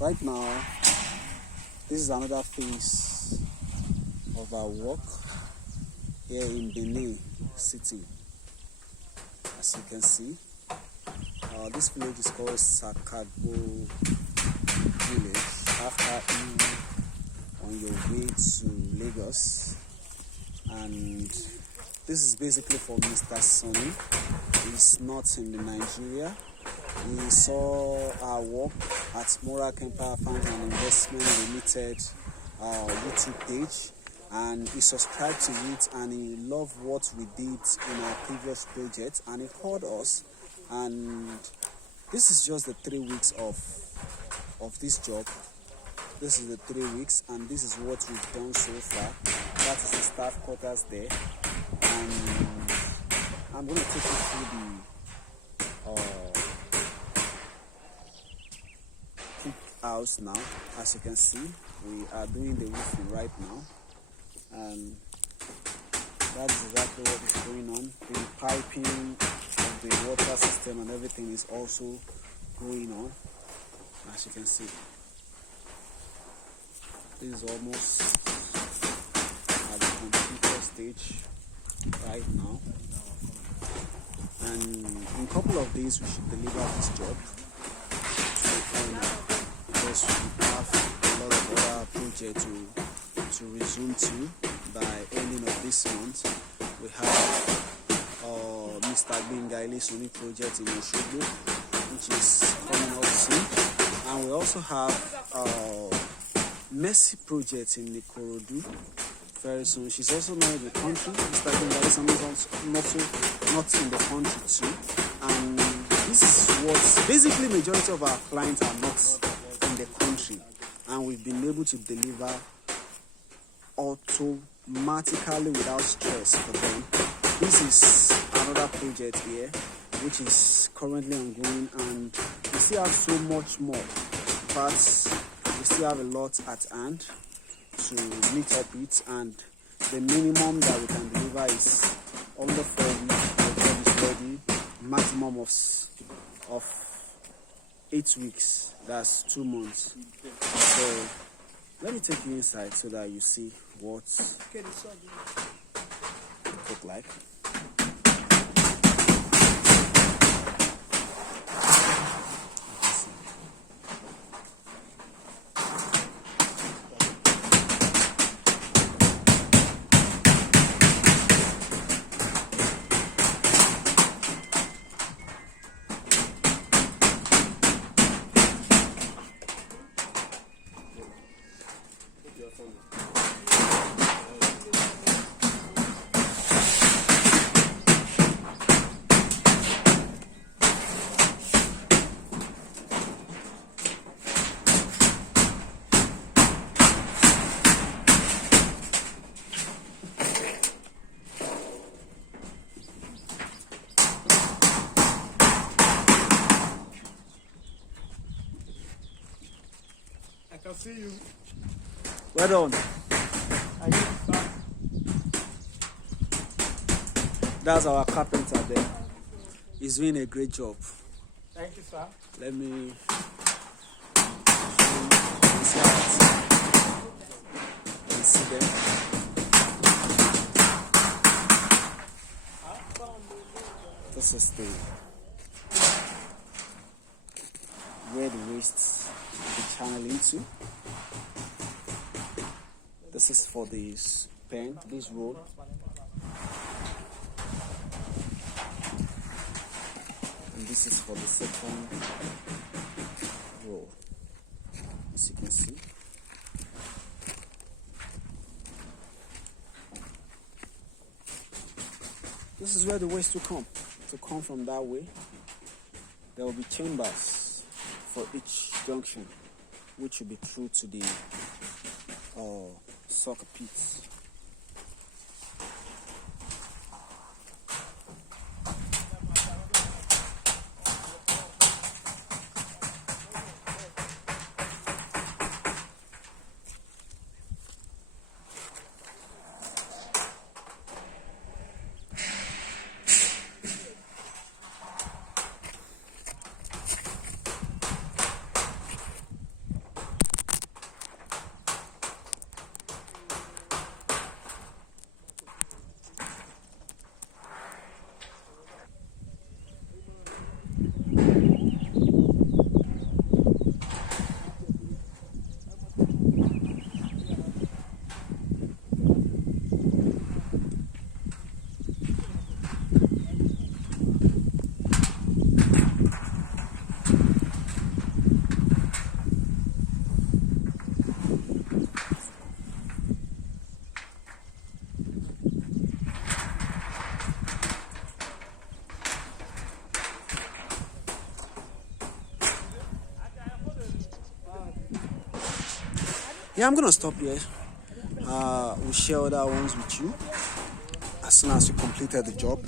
Right now, this is another phase of our work here in Benin City. As you can see, this village is called Sakago village, after you on your way to Lagos. And this is basically for Mr. Sonny. He's not in Nigeria. He saw our work at Morakempirefarmsandinvestment Limited YouTube page, and he subscribed to it, and he loved what we did in our previous project, and he called us. And this is just the 3 weeks of this job. This is the 3 weeks, and this is what we've done so far. That is the staff quarters there, and I'm going to take you through the house now. As you can see, we are doing the roofing right now, and that's exactly what is going on. The piping of the water system and everything is also going on. As you can see, this is almost at the computer stage right now, and in a couple of days we should deliver this job because we have a lot of other projects to resume to by ending of this month. We have Mr. Bengali Sony project in Oshogo, which is coming up soon, and we also have Mercy project in Nikorodu very soon. She's also not in the country. Mr. Bengali Sony is also not in the country too, and this is what basically majority of our clients are not in the country, and we've been able to deliver automatically without stress for them. This is another project here which is currently ongoing, and we still have so much more, but we still have a lot at hand to meet up with, and the minimum that we can deliver is under 4 weeks. The job is ready. Maximum of 8 weeks, that's 2 months. So let me take you inside so that you see what it look like. I can see you. Well done. Are you back? That's our carpenter there. He's doing a great job. Thank you, sir. Let me see them. This is where the waste will be channeled into. This is for this pen, this road. And this is for the second row, as you can see. This is where the waste will come. To come from that way, there will be chambers for each junction, which will be through to the soccer pits. Yeah, I'm gonna stop here. We'll share other ones with you as soon as we completed the job.